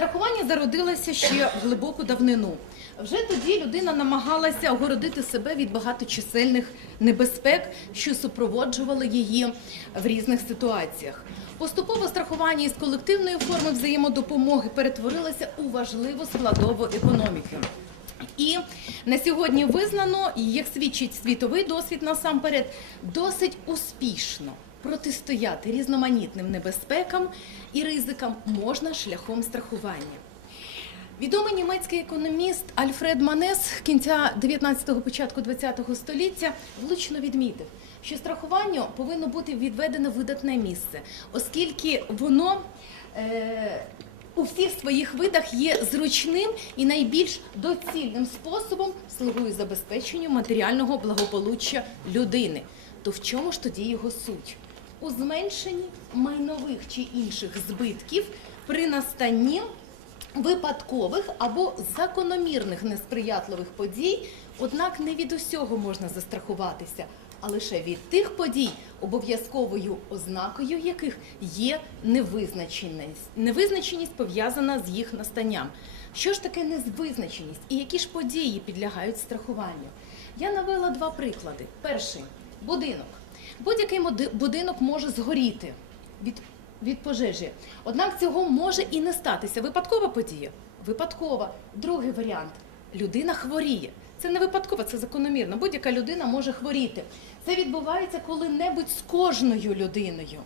Страхування зародилося ще глибоку давнину. Вже тоді людина намагалася огородити себе від багаточисельних небезпек, що супроводжували її в різних ситуаціях. Поступово страхування із колективної форми взаємодопомоги перетворилося у важливу складову економіки. І на сьогодні визнано, як свідчить світовий досвід насамперед, досить успішно протистояти різноманітним небезпекам і ризикам можна шляхом страхування. Відомий німецький економіст Альфред Манес кінця 19-го, початку 20-го століття влучно відмітив, що страхуванню повинно бути відведене видатне місце, оскільки воно е, у всіх своїх видах є зручним і найбільш доцільним способом слугує забезпеченню матеріального благополуччя людини. То в чому ж тоді його суть? У зменшенні майнових чи інших збитків при настанні випадкових або закономірних несприятливих подій, однак не від усього можна застрахуватися, а лише від тих подій, обов'язковою ознакою яких є невизначеність. Невизначеність пов'язана з їх настанням. Що ж таке невизначеність і які ж події підлягають страхуванню? Я навела два приклади. Перший будинок. Будь-який будинок може згоріти від, від пожежі. Однак цього може і не статися. Випадкова подія? Випадкова. Другий варіант людина хворіє. Це не випадково, це закономірно. Будь-яка людина може хворіти. Це відбувається коли-небудь з кожною людиною.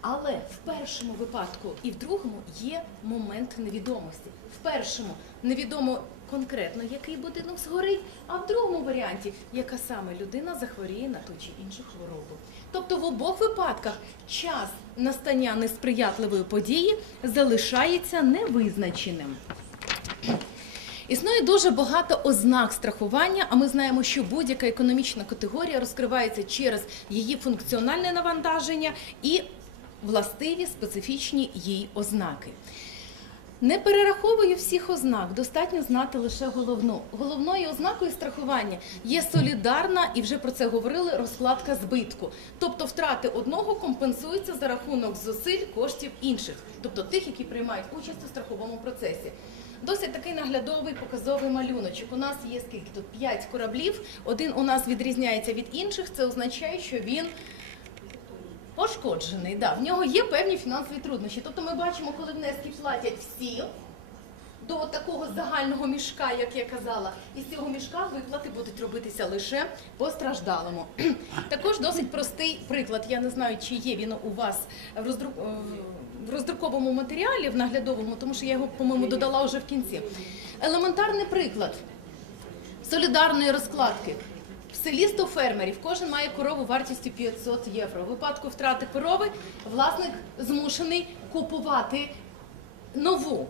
Але в першому випадку і в другому є момент невідомості. В першому невідомо конкретно, який будинок згорить, а в другому варіанті, яка саме людина захворіє на ту чи іншу хворобу. Тобто в обох випадках час настання несприятливої події залишається невизначеним. Існує дуже багато ознак страхування, а ми знаємо, що будь-яка економічна категорія розкривається через її функціональне навантаження і властиві специфічні їй ознаки. Не перераховую всіх ознак, достатньо знати лише головну. Головною ознакою страхування є солідарна, і вже про це говорили, розкладка збитку. Тобто втрати одного компенсуються за рахунок зусиль коштів інших, тобто тих, які приймають участь у страховому процесі. Досить такий наглядовий показовий малюночок. У нас є скільки тут п'ять кораблів. Один у нас відрізняється від інших. Це означає, що він пошкоджений. Да, в нього є певні фінансові труднощі. Тобто ми бачимо, коли внески платять всі до такого загального мішка, як я казала, і з цього мішка виплати будуть робитися лише постраждалому. Також досить простий приклад. Я не знаю, чи є він у вас в роздрук... в роздруковому матеріалі, в наглядовому, тому що я його, по-моєму, додала вже в кінці. Елементарний приклад солідарної розкладки. В селі 100 фермерів кожен має корову вартістю 500 євро. У випадку втрати корови власник змушений купувати нову.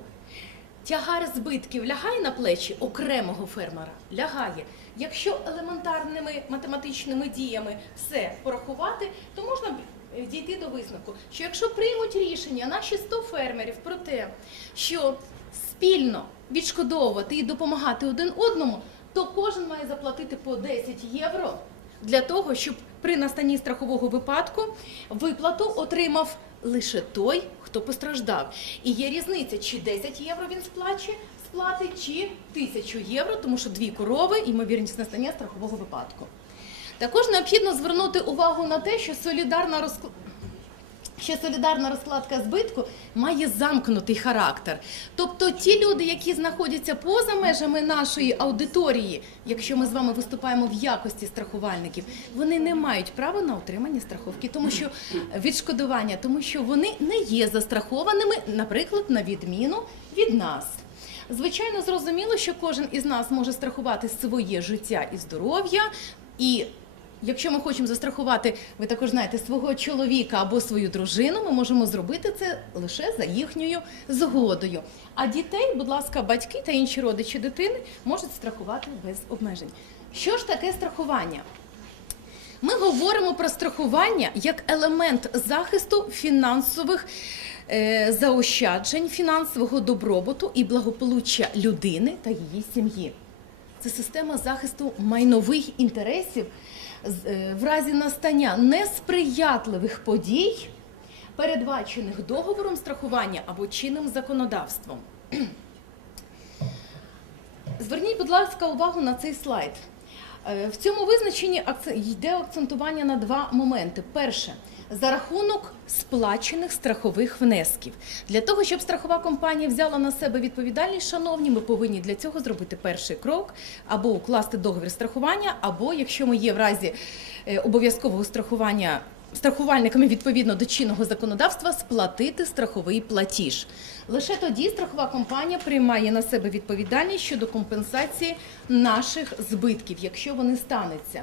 Тягар збитків лягає на плечі окремого фермера? Лягає. Якщо елементарними математичними діями все порахувати, то можна е, дійти до висновку, що якщо приймуть рішення наші 100 фермерів про те, що спільно відшкодовувати і допомагати один одному, то кожен має заплатити по 10 євро для того, щоб при настанні страхового випадку виплату отримав лише той, хто постраждав. І є різниця, чи 10 євро він сплачує, сплатить, чи 1000 євро, тому що дві корови, ймовірність настання страхового випадку. Також необхідно звернути увагу на те, що солідарна розкладка. Що солідарна розкладка збитку має замкнутий характер. Тобто ті люди, які знаходяться поза межами нашої аудиторії, якщо ми з вами виступаємо в якості страхувальників, вони не мають права на отримання страховки, тому що відшкодування, тому що вони не є застрахованими, наприклад, на відміну від нас. Звичайно, зрозуміло, що кожен із нас може страхувати своє життя і здоров'я і Якщо ми хочемо застрахувати, ви також знаєте, свого чоловіка або свою дружину, ми можемо зробити це лише за їхньою згодою. А дітей, будь ласка, батьки та інші родичі дитини можуть страхувати без обмежень. Що ж таке страхування? Ми говоримо про страхування як елемент захисту фінансових е, заощаджень, фінансового добробуту і благополуччя людини та її сім'ї. Це система захисту майнових інтересів в разі настання несприятливих подій передбачених договором страхування або чинним законодавством. Зверніть, будь ласка, увагу на цей слайд. Е, В цьому визначенні йде акцентування на два моменти. Перше за рахунок сплачених страхових внесків. Для того, щоб страхова компанія взяла на себе відповідальність, шановні, ми повинні для цього зробити перший крок або укласти договір страхування, або якщо ми є в разі е, обов'язкового страхування. Страхувальниками відповідно до чинного законодавства сплатити страховий платіж. Лише тоді страхова компанія приймає на себе відповідальність щодо компенсації наших збитків, якщо вони стануться.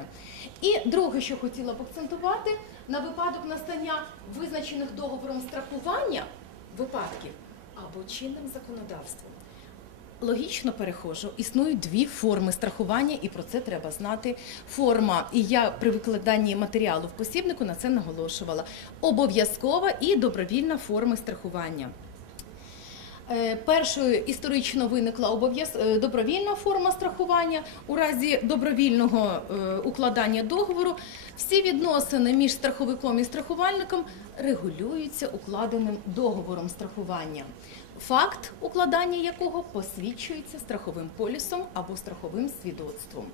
І друге, що хотіла б акцентувати, на випадок настання визначених договором страхування випадків або чинним законодавством. Логічно перехожу. Існують дві форми страхування, і про це треба знати. Форма, і я при викладанні матеріалу в посібнику на це наголошувала. Обов'язкова і добровільна форми страхування. Е, Першою історично виникла обов'яз... е, добровільна форма страхування. У разі добровільного е, укладання договору всі відносини між страховиком і страхувальником регулюються укладеним договором страхування. Факт укладання якого посвідчується страховим полісом або страховим свідоцтвом.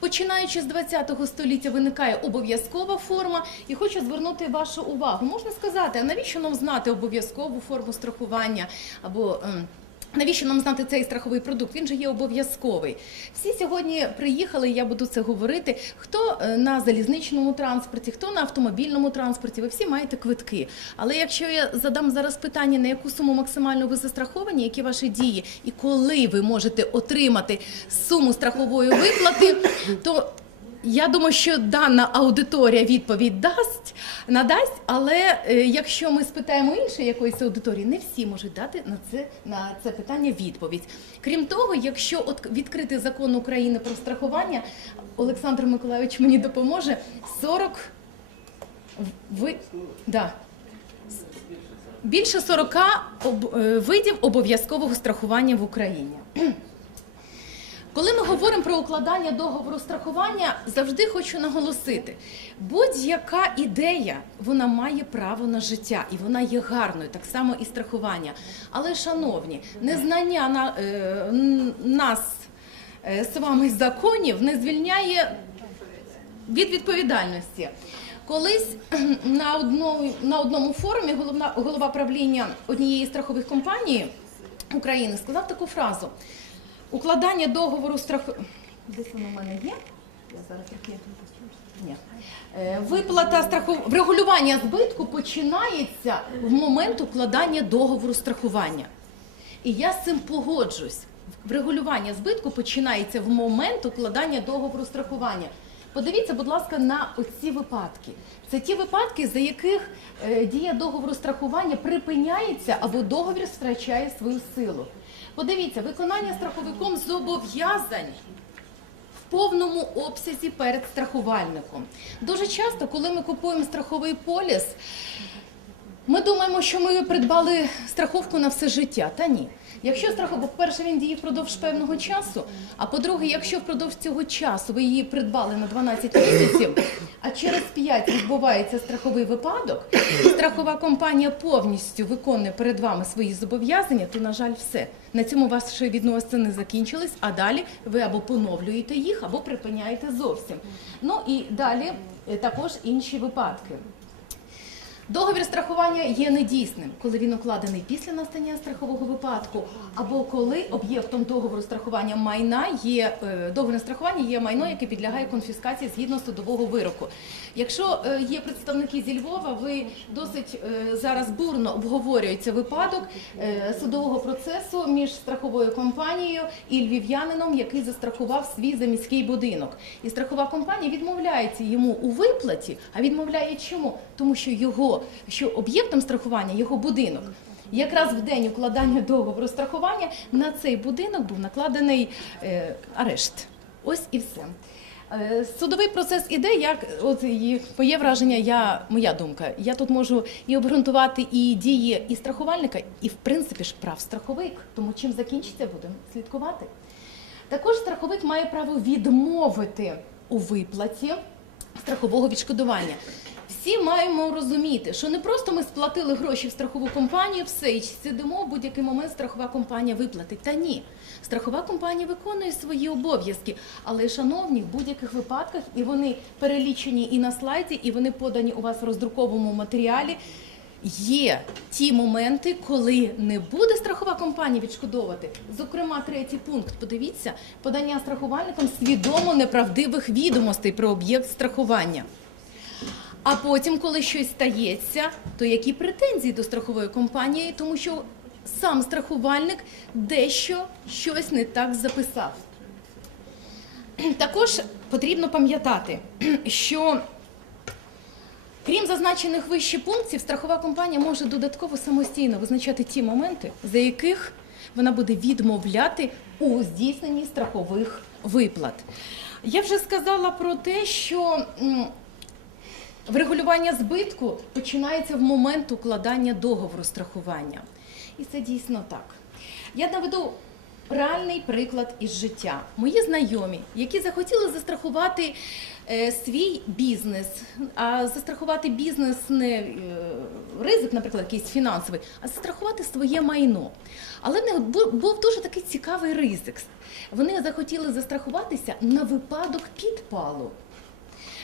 Починаючи з 20-го століття виникає обов'язкова форма, і хочу звернути вашу увагу. Можна сказати, а навіщо нам знати обов'язкову форму страхування або ем, Навіщо нам знати цей страховий продукт? Він же є обов'язковий. Всі сьогодні приїхали, я буду це говорити. Хто е, на залізничному транспорті, хто на автомобільному транспорті, ви всі маєте квитки. Але якщо я задам зараз питання, на яку суму максимально ви застраховані, які ваші дії, і коли ви можете отримати суму страхової виплати, то я думаю, що дана аудиторія відповідь дасть, надасть, але е, якщо ми спитаємо іншої якоїсь аудиторії, не всі можуть дати на це на це питання відповідь. Крім того, якщо от відкрити закон України про страхування, Олександр Миколайович мені допоможе 40 ви да. Більше 40 об, е, видів обов'язкового страхування в Україні. Коли ми говоримо про укладання договору страхування, завжди хочу наголосити: будь-яка ідея вона має право на життя і вона є гарною, так само і страхування. Але, шановні, незнання на, е, нас е, з вами законів не звільняє від відповідальності. Колись на одному, на одному форумі головна, голова правління однієї страхових компаній України сказав таку фразу: укладання договору страху... Десь воно в мене є? Я зараз. Ні. Е, Виплата страху... врегулювання збитку починається в момент укладання договору страхування. І я з цим погоджусь. Врегулювання збитку починається в момент укладання договору страхування. Подивіться, будь ласка, на оці випадки. Це ті випадки, за яких е, дія договору страхування припиняється або договір втрачає свою силу. Подивіться, виконання страховиком зобов'язань в повному обсязі перед страхувальником. Дуже часто, коли ми купуємо страховий поліс, ми думаємо, що ми придбали страховку на все життя. Та ні. Якщо страховка, по-перше, він діє впродовж певного часу, а по-друге, якщо впродовж цього часу ви її придбали на 12 місяців, а через 5 відбувається страховий випадок, і страхова компанія повністю виконує перед вами свої зобов'язання, то, на жаль, все. На цьому ваші відносини закінчились, а далі ви або поновлюєте їх, або припиняєте зовсім. Ну і далі е, також інші випадки. Договір страхування є недійсним, коли він укладений після настання страхового випадку, або коли об'єктом договору страхування майна є е, договір страхування є майно, яке підлягає конфіскації згідно судового вироку. Якщо е, є представники зі Львова, ви досить е, зараз бурно обговорюється випадок судового процесу між страховою компанією і львів'янином, який застрахував свій заміський будинок. І страхова компанія відмовляється йому у виплаті. А відмовляє чому? Тому що його що об'єктом страхування його будинок. Якраз в день укладання договору страхування на цей будинок був накладений е, арешт. Ось і все. Е, Судовий процес іде, як от моє враження, я моя думка. Я тут можу і обґрунтувати і дії і страхувальника, і в принципі ж прав страховик. Тому чим закінчиться, будемо слідкувати. Також страховик має право відмовити у виплаті страхового відшкодування. Всі маємо розуміти, що не просто ми сплатили гроші в страхову компанію, все і сидимо в будь-який момент страхова компанія виплатить. Та ні, страхова компанія виконує свої обов'язки, але шановні в будь-яких випадках, і вони перелічені і на слайді, і вони подані у вас в роздруковому матеріалі. Є ті моменти, коли не буде страхова компанія відшкодовувати. Зокрема, третій пункт. Подивіться, подання страхувальником свідомо неправдивих відомостей про об'єкт страхування. А потім, коли щось стається, то які претензії до страхової компанії, тому що сам страхувальник дещо щось не так записав. Також потрібно пам'ятати, що крім зазначених вище пунктів, страхова компанія може додатково самостійно визначати ті моменти, за яких вона буде відмовляти у здійсненні страхових виплат. Я вже сказала про те, що Врегулювання збитку починається в момент укладання договору страхування. І це дійсно так. Я наведу реальний приклад із життя. Мої знайомі, які захотіли застрахувати е, свій бізнес, а застрахувати бізнес не е, ризик, наприклад, якийсь фінансовий, а застрахувати своє майно. Але в був дуже такий цікавий ризик. Вони захотіли застрахуватися на випадок підпалу.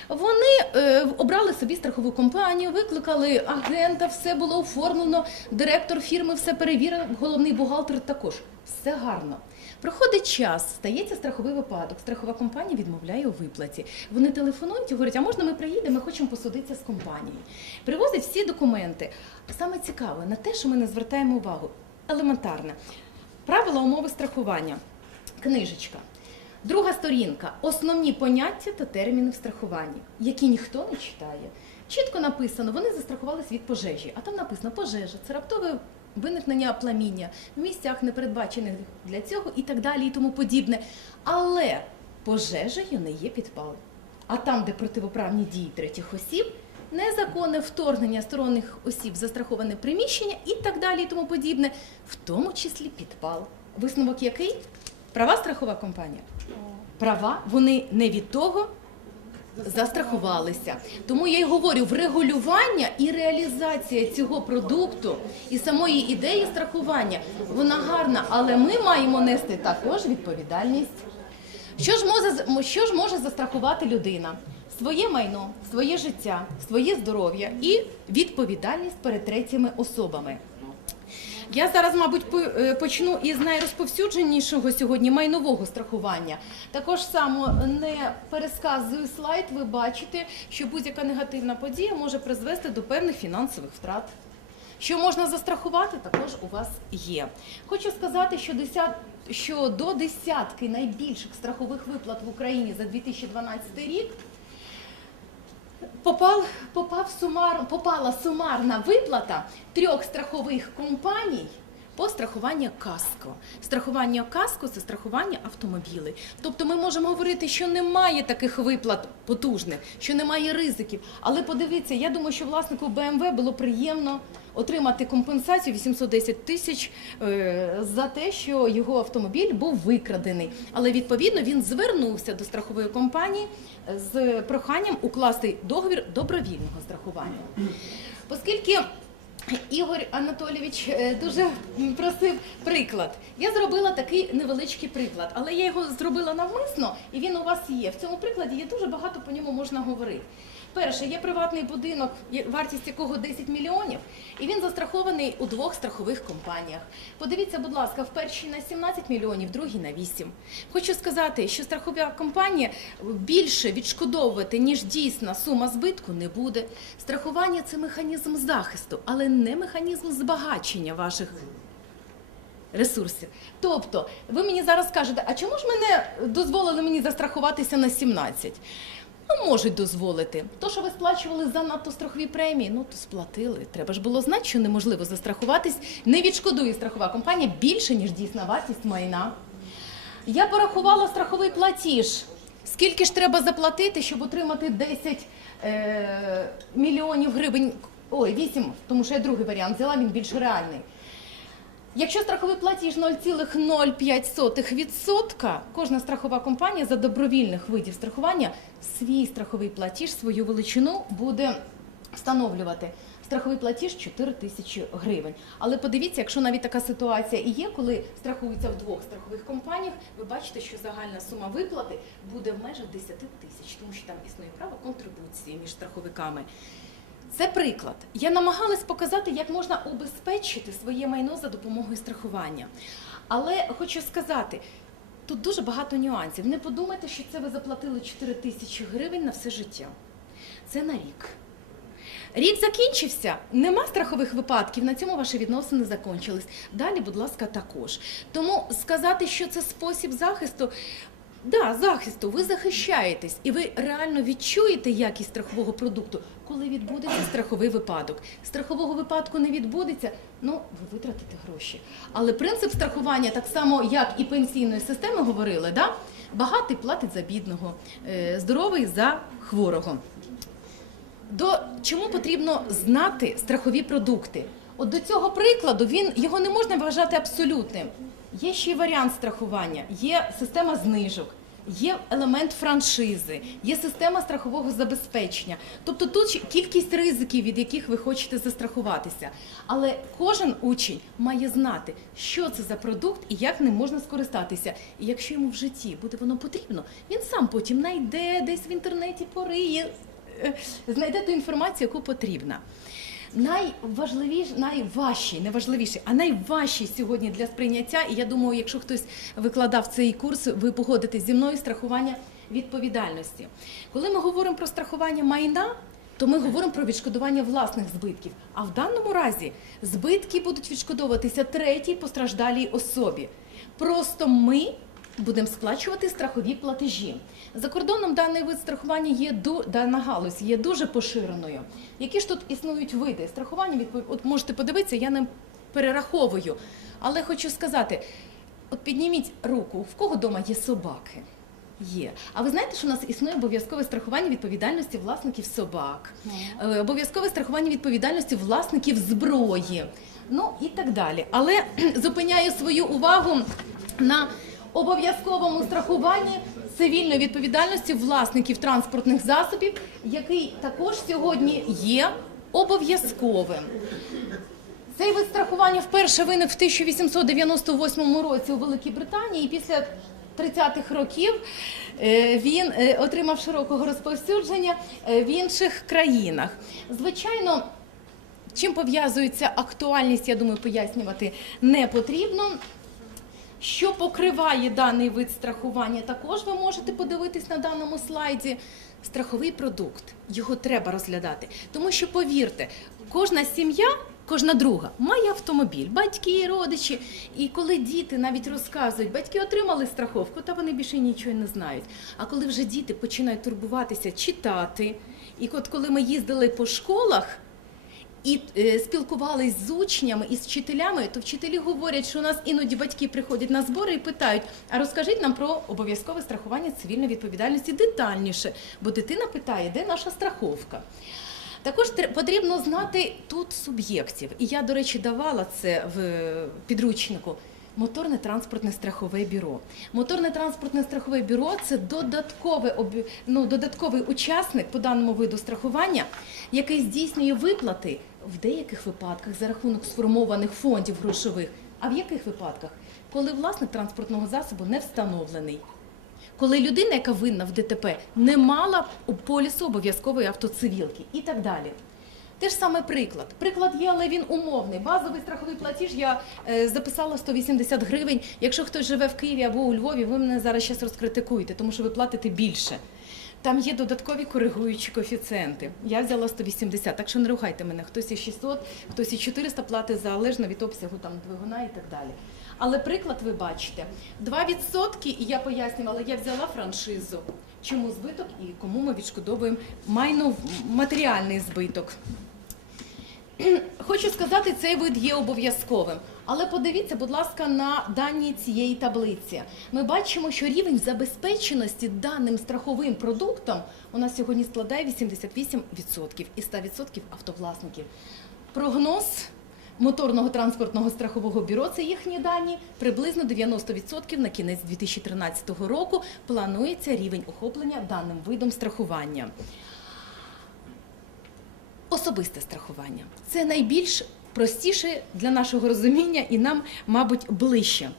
Вони е, обрали собі страхову компанію, викликали агента, все було оформлено, директор фірми все перевірив, головний бухгалтер також. Все гарно. Проходить час, стається страховий випадок. Страхова компанія відмовляє у виплаті. Вони телефонують і говорять, а можна ми приїдемо, ми хочемо посудитися з компанією. Привозять всі документи. Саме цікаве на те, що ми не звертаємо увагу. Елементарне. Правила умови страхування. Книжечка. Друга сторінка основні поняття та терміни в страхуванні, які ніхто не читає. Чітко написано, вони застрахувались від пожежі, а там написано пожежа, це раптове виникнення пламіння в місцях, не передбачених для цього і так далі, і тому подібне. Але пожежею не є підпал. А там, де противоправні дії третіх осіб, незаконне вторгнення сторонніх осіб застраховане приміщення і так далі, і тому подібне, в тому числі підпал. Висновок який? Права страхова компанія. Права вони не від того застрахувалися. Тому я й говорю, врегулювання і реалізація цього продукту і самої ідеї страхування вона гарна, але ми маємо нести також відповідальність. Що ж може, що ж може застрахувати людина? Своє майно, своє життя, своє здоров'я і відповідальність перед третіми особами. Я зараз, мабуть, е, почну із найрозповсюдженішого сьогодні майнового страхування. Також само не пересказую слайд, ви бачите, що будь-яка негативна подія може призвести до певних фінансових втрат. Що можна застрахувати, також у вас є. Хочу сказати, що, деся- що до десятки найбільших страхових виплат в Україні за 2012 рік попав, попав сумар, попала сумарна виплата трьох страхових компаній по страхуванню каско. Страхування каско це страхування автомобілів. Тобто ми можемо говорити, що немає таких виплат потужних, що немає ризиків. Але подивіться, я думаю, що власнику БМВ було приємно отримати компенсацію 810 тисяч е, за те, що його автомобіль був викрадений. Але відповідно він звернувся до страхової компанії з проханням укласти договір добровільного страхування. Оскільки Ігор Анатолійович е, дуже просив приклад. Я зробила такий невеличкий приклад, але я його зробила навмисно, і він у вас є. В цьому прикладі є дуже багато по ньому можна говорити. Перше, є приватний будинок, вартість якого 10 мільйонів, і він застрахований у двох страхових компаніях. Подивіться, будь ласка, в першій на 17 мільйонів, в другій на 8. Хочу сказати, що страхова компанія більше відшкодовувати, ніж дійсна сума збитку, не буде. Страхування це механізм захисту, але не механізм збагачення ваших ресурсів. Тобто, ви мені зараз кажете, а чому ж мене дозволили мені застрахуватися на 17? Ну, можуть дозволити. То, що ви сплачували занадто страхові премії, ну то сплатили. Треба ж було знати, що неможливо застрахуватись. Не відшкодує страхова компанія більше, ніж дійсна вартість майна. Я порахувала страховий платіж. Скільки ж треба заплатити, щоб отримати 10 е, мільйонів гривень? Ой, 8, тому що я другий варіант взяла, він більш реальний. Якщо страховий платіж 0,05%, кожна страхова компанія за добровільних видів страхування свій страховий платіж, свою величину буде встановлювати страховий платіж 4 тисячі гривень. Але подивіться, якщо навіть така ситуація і є, коли страхуються в двох страхових компаніях, ви бачите, що загальна сума виплати буде в межах 10 тисяч, тому що там існує право контрибуції між страховиками. Це приклад. Я намагалась показати, як можна убезпечити своє майно за допомогою страхування. Але хочу сказати, тут дуже багато нюансів. Не подумайте, що це ви заплатили 4 тисячі гривень на все життя. Це на рік. Рік закінчився, нема страхових випадків, на цьому ваші відносини закончились. Далі, будь ласка, також. Тому сказати, що це спосіб захисту. Да, захисту, ви захищаєтесь, і ви реально відчуєте якість страхового продукту, коли відбудеться страховий випадок. Страхового випадку не відбудеться, ну ви витратите гроші. Але принцип страхування, так само як і пенсійної системи, говорили, да? багатий платить за бідного, е, здоровий за хворого. До чому потрібно знати страхові продукти? От до цього прикладу він його не можна вважати абсолютним. Є ще й варіант страхування, є система знижок, є елемент франшизи, є система страхового забезпечення. Тобто тут кількість ризиків, від яких ви хочете застрахуватися. Але кожен учень має знати, що це за продукт і як ним можна скористатися. І якщо йому в житті буде воно потрібно, він сам потім знайде десь в інтернеті пориє, е, знайде ту інформацію, яку потрібна. Найважливіше, найважчий, не важливіший, а найважчий сьогодні для сприйняття. І я думаю, якщо хтось викладав цей курс, ви погодитесь зі мною страхування відповідальності. Коли ми говоримо про страхування майна, то ми говоримо про відшкодування власних збитків. А в даному разі збитки будуть відшкодовуватися третій постраждалій особі. Просто ми будемо сплачувати страхові платежі. За кордоном даний вид страхування є дана галузь є дуже поширеною. Які ж тут існують види страхування? От можете подивитися, я не перераховую. Але хочу сказати: от підніміть руку, в кого вдома є собаки? Є. А ви знаєте, що у нас існує обов'язкове страхування відповідальності власників собак, е, обов'язкове страхування відповідальності власників зброї, ну і так далі. Але зупиняю свою увагу на обов'язковому страхуванні цивільної відповідальності власників транспортних засобів, який також сьогодні є обов'язковим. Цей вид страхування вперше виник в 1898 році у Великій Британії, і після 30-х років е, він е, отримав широкого розповсюдження е, в інших країнах. Звичайно, чим пов'язується актуальність, я думаю, пояснювати не потрібно. Що покриває даний вид страхування, також ви можете подивитись на даному слайді. Страховий продукт його треба розглядати, тому що повірте, кожна сім'я, кожна друга має автомобіль, батьки, родичі. І коли діти навіть розказують, батьки отримали страховку, та вони більше нічого не знають. А коли вже діти починають турбуватися, читати, і от коли ми їздили по школах і е, спілкувались з учнями і з вчителями, то вчителі говорять, що у нас іноді батьки приходять на збори і питають: а розкажіть нам про обов'язкове страхування цивільної відповідальності детальніше, бо дитина питає, де наша страховка. Також тр- потрібно знати тут суб'єктів. І я, до речі, давала це в підручнику. Моторне транспортне страхове бюро. Моторне транспортне страхове бюро це додаткове ну, додатковий учасник по даному виду страхування, який здійснює виплати в деяких випадках за рахунок сформованих фондів грошових. А в яких випадках? Коли власник транспортного засобу не встановлений. Коли людина, яка винна в ДТП, не мала у полісу обов'язкової автоцивілки і так далі. Те ж саме приклад. Приклад є, але він умовний. Базовий страховий платіж я е, записала 180 гривень. Якщо хтось живе в Києві або у Львові, ви мене зараз щас розкритикуєте, тому що ви платите більше. Там є додаткові коригуючі коефіцієнти. Я взяла 180, так що не рухайте мене. Хтось і 600, хтось і 400 платить залежно від обсягу там двигуна і так далі. Але приклад ви бачите. 2% і я пояснювала, я взяла франшизу. Чому збиток і кому ми відшкодовуємо майно матеріальний збиток. Хочу сказати, цей вид є обов'язковим. Але подивіться, будь ласка, на дані цієї таблиці. Ми бачимо, що рівень забезпеченості даним страховим продуктом у нас сьогодні складає 88% і 100% автовласників. Прогноз моторного транспортного страхового бюро це їхні дані. Приблизно 90% на кінець 2013 року планується рівень охоплення даним видом страхування. Особисте страхування це найбільш простіше для нашого розуміння і нам, мабуть, ближче.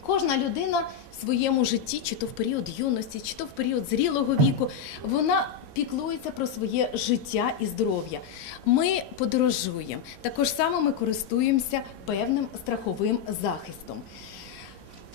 Кожна людина в своєму житті, чи то в період юності, чи то в період зрілого віку, вона піклується про своє життя і здоров'я. Ми подорожуємо. Також само ми користуємося певним страховим захистом.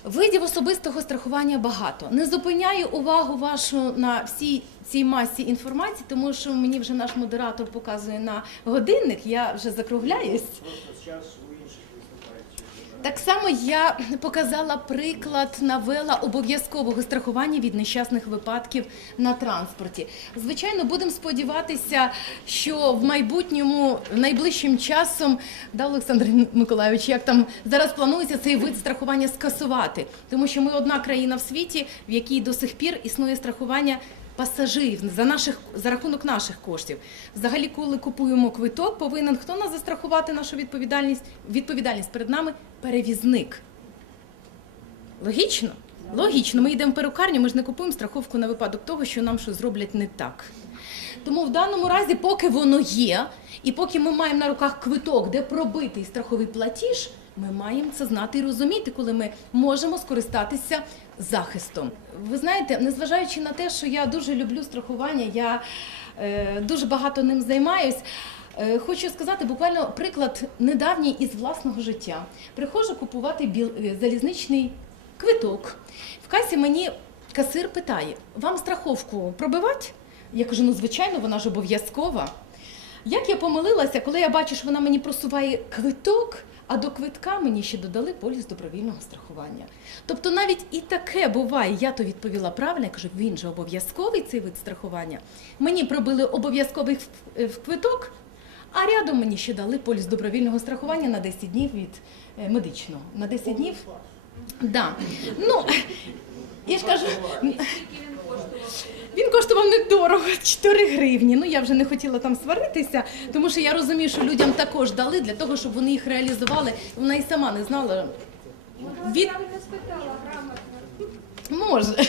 Видів особистого страхування багато. Не зупиняю увагу вашу на всій цій масі інформації, тому що мені вже наш модератор показує на годинник. Я вже закругляюсь. Просто час у інших виступаючих. Так само я показала приклад навела обов'язкового страхування від нещасних випадків на транспорті. Звичайно, будемо сподіватися, що в майбутньому найближчим часом, да, Олександр Миколайович, як там зараз планується цей вид страхування скасувати, тому що ми одна країна в світі, в якій до сих пір існує страхування. Пасажирів за наших за рахунок наших коштів. Взагалі, коли купуємо квиток, повинен хто нас застрахувати нашу відповідальність? Відповідальність перед нами перевізник. Логічно? Логічно. Ми йдемо в перукарню, ми ж не купуємо страховку на випадок того, що нам щось зроблять не так. Тому в даному разі, поки воно є, і поки ми маємо на руках квиток, де пробитий страховий платіж, ми маємо це знати і розуміти, коли ми можемо скористатися захистом. Ви знаєте, незважаючи на те, що я дуже люблю страхування, я е, дуже багато ним займаюсь. Е, Хочу сказати буквально приклад недавній із власного життя. Приходжу купувати біл... е, залізничний квиток. В касі мені касир питає: вам страховку пробивати? Я кажу, ну звичайно, вона ж обов'язкова. Як я помилилася, коли я бачу, що вона мені просуває квиток, а до квитка мені ще додали поліс добровільного страхування. Тобто навіть і таке буває, я то відповіла правильно, я кажу, він же обов'язковий цей вид страхування. Мені пробили обов'язковий в- в квиток, а рядом мені ще дали поліс добровільного страхування на 10 днів від е, медичного. На 10 днів. Да. Ну, я ж кажу, він коштував недорого, 4 гривні. Ну я вже не хотіла там сваритися, тому що я розумію, що людям також дали для того, щоб вони їх реалізували. Вона і сама не знала. Від... Може.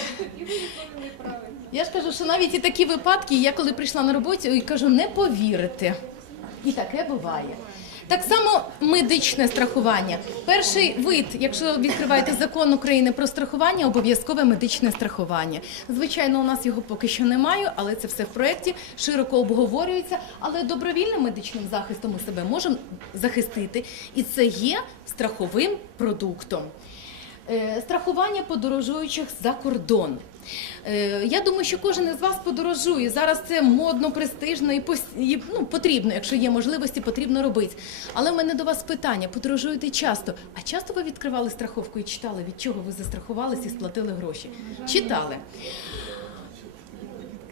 Я ж кажу, що навіть і такі випадки, я коли прийшла на роботу і кажу, не повірите. І таке буває. Так само медичне страхування. Перший вид, якщо відкриваєте закон України про страхування, обов'язкове медичне страхування. Звичайно, у нас його поки що немає, але це все в проєкті широко обговорюється. Але добровільним медичним захистом ми себе можемо захистити, і це є страховим продуктом. Е, Страхування подорожуючих за кордон. Е, Я думаю, що кожен із вас подорожує. Зараз це модно, престижно і ну, потрібно, якщо є можливості, потрібно робити. Але в мене до вас питання: подорожуєте часто. А часто ви відкривали страховку і читали, від чого ви застрахувалися і сплатили гроші? Читали.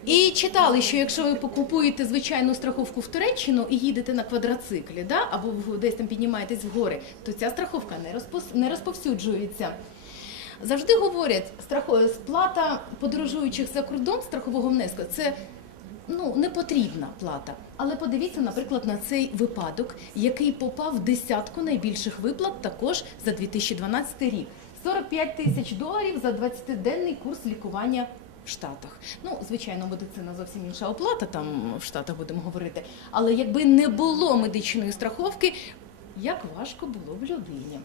І читали, що якщо ви покупуєте звичайну страховку в Туреччину і їдете на квадроциклі, да, або десь там піднімаєтесь в гори, то ця страховка не розповсюджується. Завжди говорять, страхо... сплата подорожуючих за кордон страхового внеску це ну, не потрібна плата. Але подивіться, наприклад, на цей випадок, який попав в десятку найбільших виплат також за 2012 рік. 45 тисяч доларів за 20-денний курс лікування в Штатах. Ну, звичайно, медицина зовсім інша оплата, там в Штатах будемо говорити. Але якби не було медичної страховки, як важко було б людині.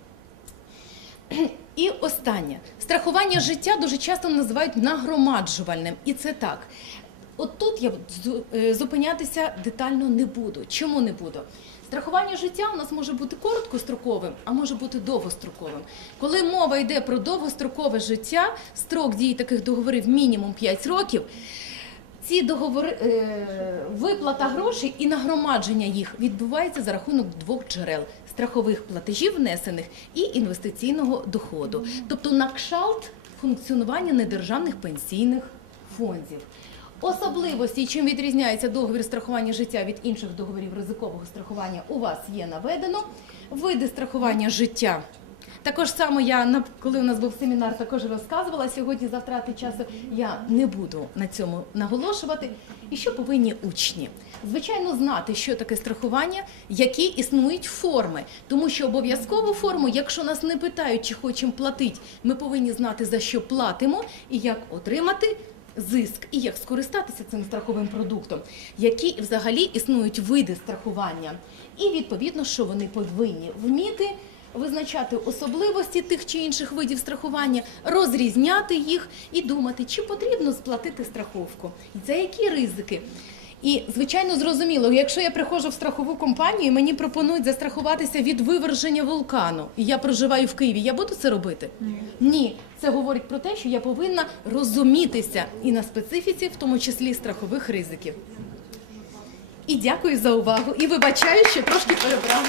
І останнє страхування життя дуже часто називають нагромаджувальним, і це так. От тут я е, зупинятися детально не буду. Чому не буду? Страхування життя у нас може бути короткостроковим, а може бути довгостроковим. Коли мова йде про довгострокове життя, строк дії таких договорів мінімум 5 років. Ці договори е, виплата грошей і нагромадження їх відбувається за рахунок двох джерел страхових платежів внесених і інвестиційного доходу, тобто на кшалт функціонування недержавних пенсійних фондів. Особливості, чим відрізняється договір страхування життя від інших договорів ризикового страхування, у вас є наведено. Види страхування життя. Також само я коли у нас був семінар, також розказувала сьогодні. За втрати часу я не буду на цьому наголошувати. І що повинні учні? Звичайно, знати, що таке страхування, які існують форми, тому що обов'язкову форму, якщо нас не питають, чи хочемо платити, ми повинні знати за що платимо і як отримати зиск і як скористатися цим страховим продуктом, які взагалі існують види страхування, і відповідно, що вони повинні вміти визначати особливості тих чи інших видів страхування, розрізняти їх і думати, чи потрібно сплатити страховку, за які ризики. І звичайно зрозуміло, якщо я приходжу в страхову компанію, і мені пропонують застрахуватися від виверження вулкану, і я проживаю в Києві, я буду це робити? Ні. Це говорить про те, що я повинна розумітися і на специфіці, в тому числі страхових ризиків. І дякую за увагу. І вибачаю, що трошки перебрала.